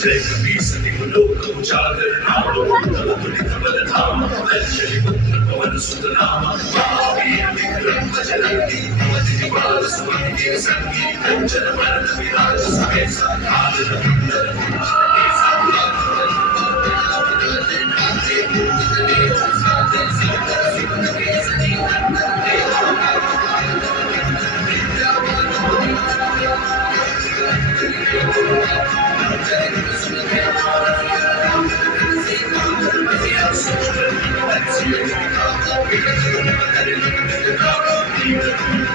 जय कपीसति लोक उजागर नाम तव तुलित बल धाम अंजलि पुत्र पवन सुत नाम महावीर विक्रम बजरंगी कुमति निवार सुमति के संगी कंचन वरण विराज सुबेसा काल कुंडल Thank you.